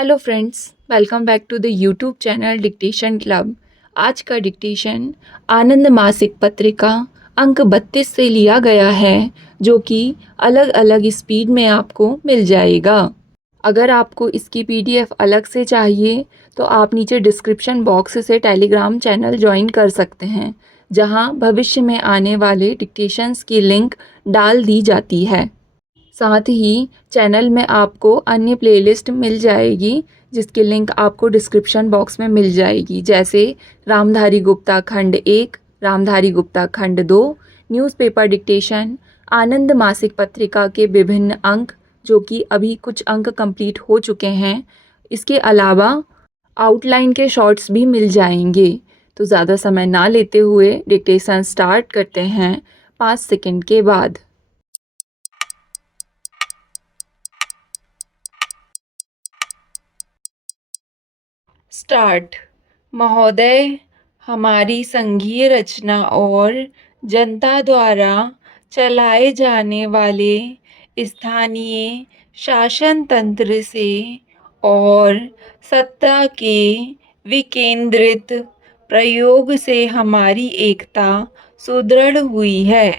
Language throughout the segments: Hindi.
Hello friends, welcome back to the YouTube channel dictation club. आज का डिक्टेशन आनंद मासिक पत्रिका अंक 32 से लिया गया है, जो कि अलग अलग स्पीड में आपको मिल जाएगा। अगर आपको इसकी पीडीएफ अलग से चाहिए तो आप नीचे डिस्क्रिप्शन बॉक्स से टेलीग्राम चैनल ज्वाइन कर सकते हैं, जहां भविष्य में आने वाले डिक्टेशंस की लिंक डाल दी जाती है। साथ ही चैनल में आपको अन्य प्लेलिस्ट मिल जाएगी, जिसकी लिंक आपको डिस्क्रिप्शन बॉक्स में मिल जाएगी, जैसे रामधारी गुप्ता खंड 1, रामधारी गुप्ता खंड 2, न्यूज़पेपर डिक्टेशन, आनंद मासिक पत्रिका के विभिन्न अंक, जो कि अभी कुछ अंक कंप्लीट हो चुके हैं। इसके अलावा आउटलाइन के शॉर्ट्स भी मिल जाएंगे। तो ज़्यादा समय ना लेते हुए डिक्टेशन स्टार्ट करते हैं 5 सेकंड के बाद। स्टार्ट। महोदय, हमारी संघीय रचना और जनता द्वारा चलाए जाने वाले स्थानीय शासन तंत्र से और सत्ता के विकेंद्रित प्रयोग से हमारी एकता सुदृढ़ हुई है।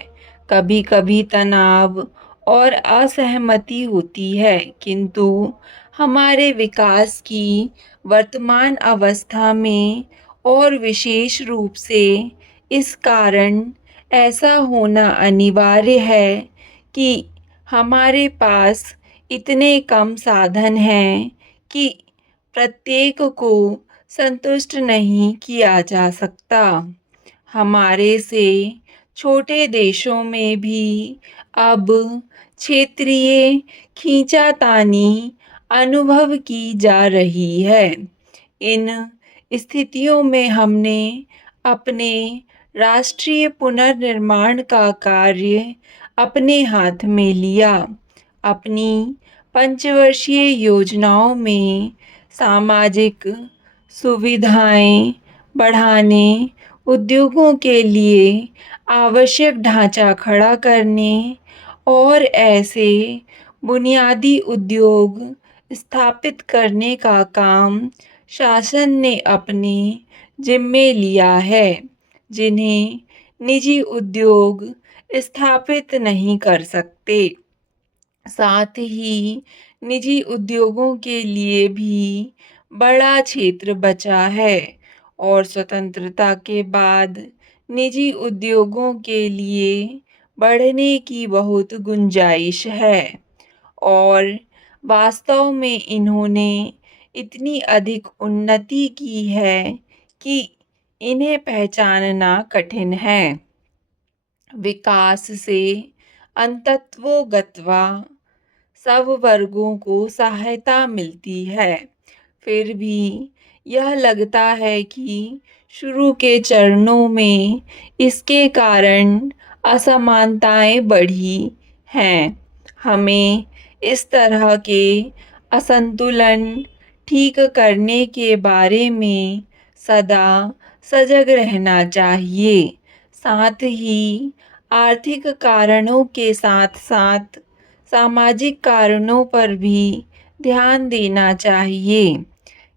कभी कभी तनाव और असहमति होती है, किंतु हमारे विकास की वर्तमान अवस्था में और विशेष रूप से इस कारण ऐसा होना अनिवार्य है कि हमारे पास इतने कम साधन हैं कि प्रत्येक को संतुष्ट नहीं किया जा सकता। हमारे से छोटे देशों में भी अब क्षेत्रीय खींचातानी अनुभव की जा रही है। इन स्थितियों में हमने अपने राष्ट्रीय पुनर्निर्माण का कार्य अपने हाथ में लिया। अपनी पंचवर्षीय योजनाओं में सामाजिक सुविधाएं बढ़ाने, उद्योगों के लिए आवश्यक ढांचा खड़ा करने और ऐसे बुनियादी उद्योग स्थापित करने का काम शासन ने अपने जिम्मे लिया है, जिन्हें निजी उद्योग स्थापित नहीं कर सकते। साथ ही निजी उद्योगों के लिए भी बड़ा क्षेत्र बचा है और स्वतंत्रता के बाद निजी उद्योगों के लिए बढ़ने की बहुत गुंजाइश है और वास्तव में इन्होंने इतनी अधिक उन्नति की है कि इन्हें पहचानना कठिन है। विकास से अंतत्वगत्वा सब वर्गों को सहायता मिलती है, फिर भी यह लगता है कि शुरू के चरणों में इसके कारण असमानताएं बढ़ी हैं। हमें इस तरह के असंतुलन ठीक करने के बारे में सदा सजग रहना चाहिए। साथ ही आर्थिक कारणों के साथ साथ सामाजिक कारणों पर भी ध्यान देना चाहिए।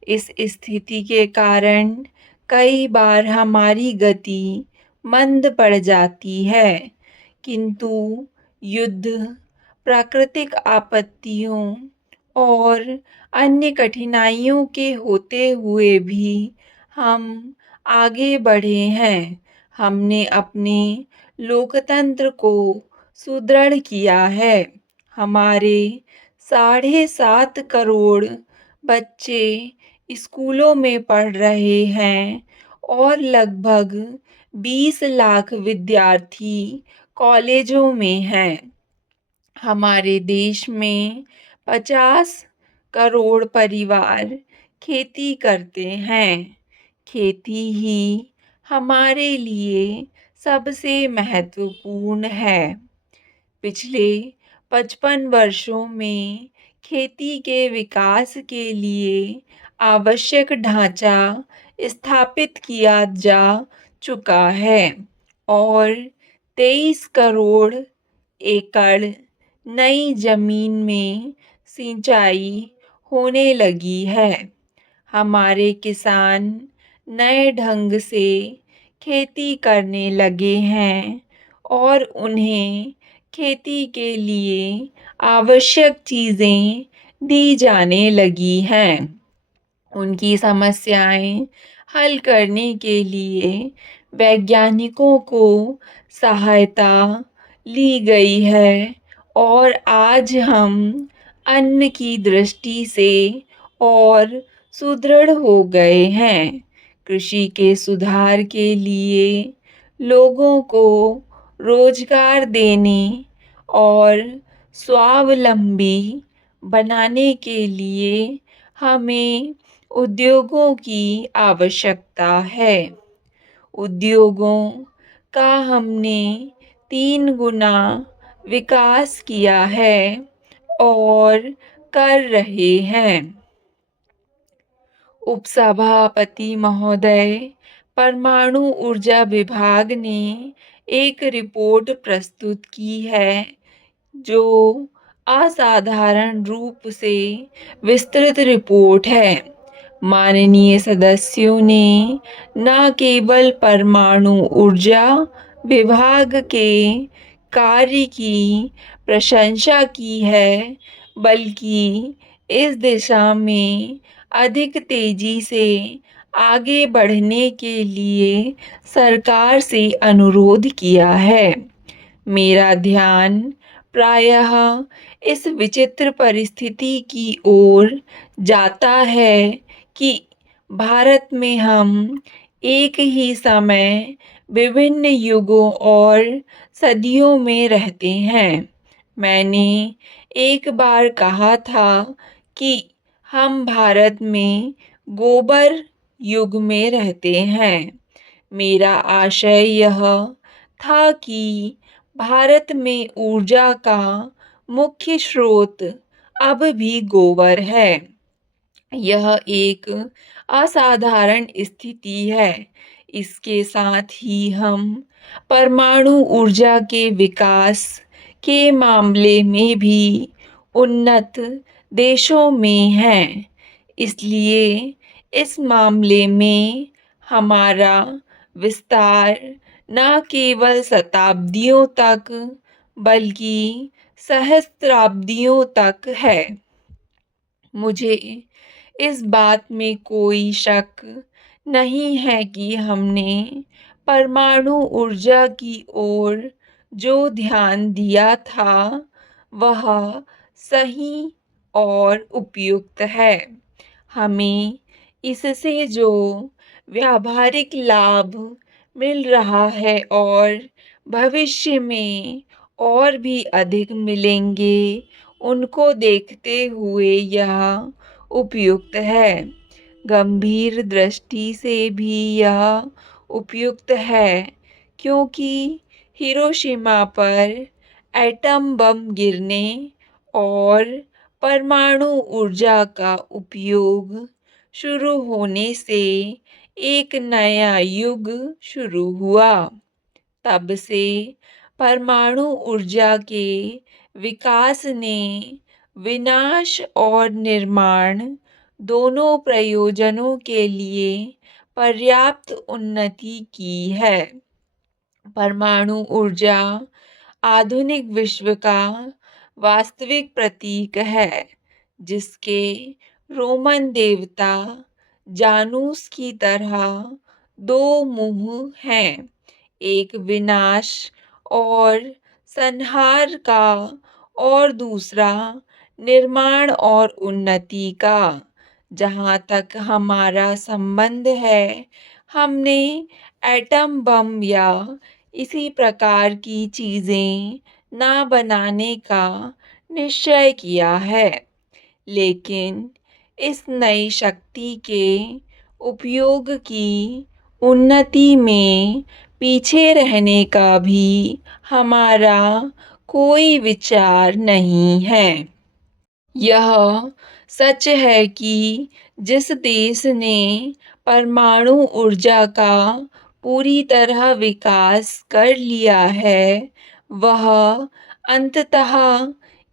इस स्थिति के कारण कई बार हमारी गति मंद पड़ जाती है, किंतु युद्ध, प्राकृतिक आपत्तियों और अन्य कठिनाइयों के होते हुए भी हम आगे बढ़े हैं। हमने अपने लोकतंत्र को सुदृढ़ किया है। हमारे 7.5 करोड़ बच्चे स्कूलों में पढ़ रहे हैं और लगभग 20 लाख विद्यार्थी कॉलेजों में हैं। हमारे देश में 50 करोड़ परिवार खेती करते हैं। खेती ही हमारे लिए सबसे महत्वपूर्ण है। पिछले 55 वर्षों में खेती के विकास के लिए आवश्यक ढांचा स्थापित किया जा चुका है और 23 करोड़ एकड़ नई जमीन में सिंचाई होने लगी है। हमारे किसान नए ढंग से खेती करने लगे हैं और उन्हें खेती के लिए आवश्यक चीज़ें दी जाने लगी हैं। उनकी समस्याएं हल करने के लिए वैज्ञानिकों को सहायता ली गई है और आज हम अन्न की दृष्टि से और सुदृढ़ हो गए हैं। कृषि के सुधार के लिए लोगों को रोजगार देने और स्वावलंबी बनाने के लिए हमें उद्योगों की आवश्यकता है। उद्योगों का हमने 3 गुना विकास किया है और कर रहे हैं। उपसभापति महोदय, परमाणु ऊर्जा विभाग ने एक रिपोर्ट प्रस्तुत की है जो असाधारण रूप से विस्तृत रिपोर्ट है। माननीय सदस्यों ने न केवल परमाणु ऊर्जा विभाग के कार्य की प्रशंसा की है, बल्कि इस दिशा में अधिक तेजी से आगे बढ़ने के लिए सरकार से अनुरोध किया है। मेरा ध्यान प्रायः इस विचित्र परिस्थिति की ओर जाता है कि भारत में हम एक ही समय विभिन्न युगों और सदियों में रहते हैं। मैंने एक बार कहा था कि हम भारत में गोबर युग में रहते हैं। मेरा आशय यह था कि भारत में ऊर्जा का मुख्य स्रोत अब भी गोबर है। यह एक असाधारण स्थिति है। इसके साथ ही हम परमाणु ऊर्जा के विकास के मामले में भी उन्नत देशों में हैं। इसलिए इस मामले में हमारा विस्तार न केवल शताब्दियों तक बल्कि सहस्त्राब्दियों तक है। मुझे इस बात में कोई शक नहीं है कि हमने परमाणु ऊर्जा की ओर जो ध्यान दिया था वह सही और उपयुक्त है। हमें इससे जो व्यावहारिक लाभ मिल रहा है और भविष्य में और भी अधिक मिलेंगे, उनको देखते हुए यह उपयुक्त है। गंभीर दृष्टि से भी यह उपयुक्त है क्योंकि हिरोशिमा पर एटम बम गिरने और परमाणु ऊर्जा का उपयोग शुरू होने से एक नया युग शुरू हुआ। तब से परमाणु ऊर्जा के विकास ने विनाश और निर्माण दोनों प्रयोजनों के लिए पर्याप्त उन्नति की है। परमाणु ऊर्जा आधुनिक विश्व का वास्तविक प्रतीक है, जिसके रोमन देवता जानूस की तरह 2 मुंह हैं, एक विनाश और संहार का और दूसरा निर्माण और उन्नति का। जहाँ तक हमारा संबंध है, हमने एटम बम या इसी प्रकार की चीजें ना बनाने का निश्चय किया है, लेकिन इस नई शक्ति के उपयोग की उन्नति में पीछे रहने का भी हमारा कोई विचार नहीं है। यह सच है कि जिस देश ने परमाणु ऊर्जा का पूरी तरह विकास कर लिया है, वह अंततः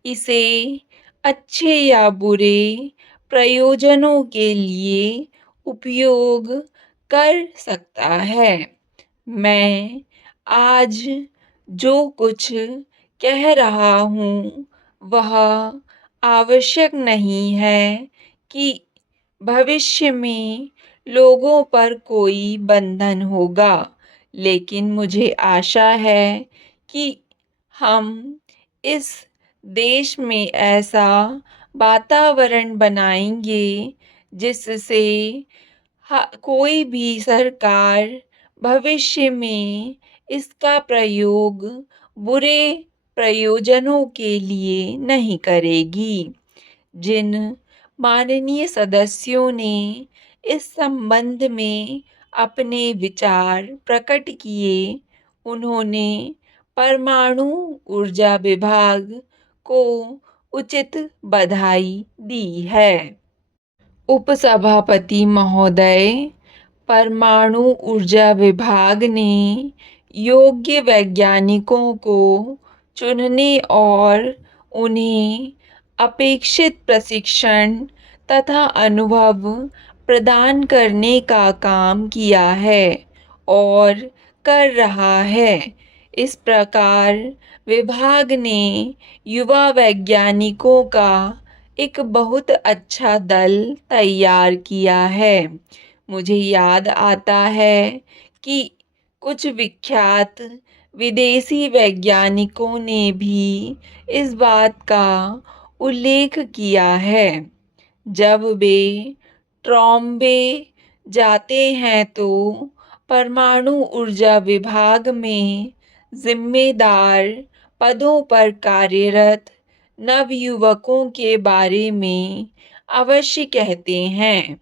इसे अच्छे या बुरे प्रयोजनों के लिए उपयोग कर सकता है। मैं आज जो कुछ कह रहा हूँ वह आवश्यक नहीं है कि भविष्य में लोगों पर कोई बंधन होगा, लेकिन मुझे आशा है कि हम इस देश में ऐसा वातावरण बनाएंगे जिससे कोई भी सरकार भविष्य में इसका प्रयोग बुरे प्रयोजनों के लिए नहीं करेगी। जिन माननीय सदस्यों ने इस संबंध में अपने विचार प्रकट किए, उन्होंने परमाणु ऊर्जा विभाग को उचित बधाई दी है। उपसभापति महोदय, परमाणु ऊर्जा विभाग ने योग्य वैज्ञानिकों को चुनने और उन्हें अपेक्षित प्रशिक्षण तथा अनुभव प्रदान करने का काम किया है और कर रहा है। इस प्रकार विभाग ने युवा वैज्ञानिकों का एक बहुत अच्छा दल तैयार किया है। मुझे याद आता है कि कुछ विख्यात विदेशी वैज्ञानिकों ने भी इस बात का उल्लेख किया है। जब वे ट्रॉम्बे जाते हैं तो परमाणु ऊर्जा विभाग में जिम्मेदार पदों पर कार्यरत नवयुवकों के बारे में अवश्य कहते हैं।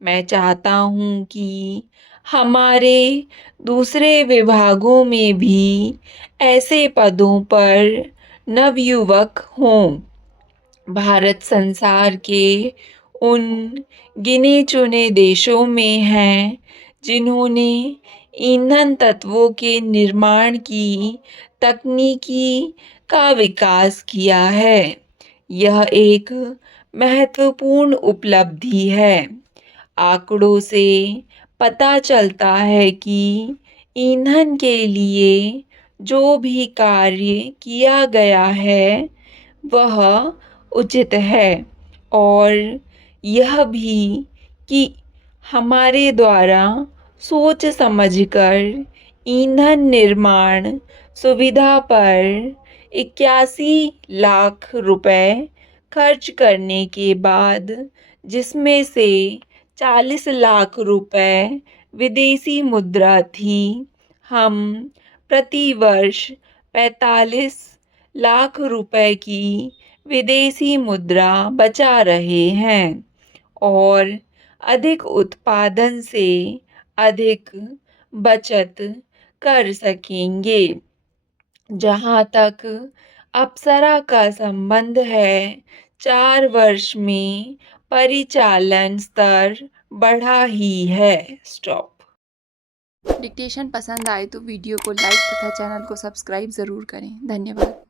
मैं चाहता हूँ कि हमारे दूसरे विभागों में भी ऐसे पदों पर नवयुवक हों। भारत संसार के उन गिने चुने देशों में है जिन्होंने ईंधन तत्वों के निर्माण की तकनीकी का विकास किया है। यह एक महत्वपूर्ण उपलब्धि है। आंकड़ों से पता चलता है कि ईंधन के लिए जो भी कार्य किया गया है वह उचित है और यह भी कि हमारे द्वारा सोच समझकर ईंधन निर्माण सुविधा पर 81 लाख रुपए खर्च करने के बाद, जिसमें से 40 लाख रुपए विदेशी मुद्रा थी, हम प्रति वर्ष 45 लाख रुपए की विदेशी मुद्रा बचा रहे हैं और अधिक उत्पादन से अधिक बचत कर सकेंगे। जहाँ तक अप्सरा का संबंध है, 4 वर्ष में परिचालन स्तर बढ़ा ही है। स्टॉप। डिक्टेशन पसंद आए तो वीडियो को लाइक तथा चैनल को सब्सक्राइब ज़रूर करें। धन्यवाद।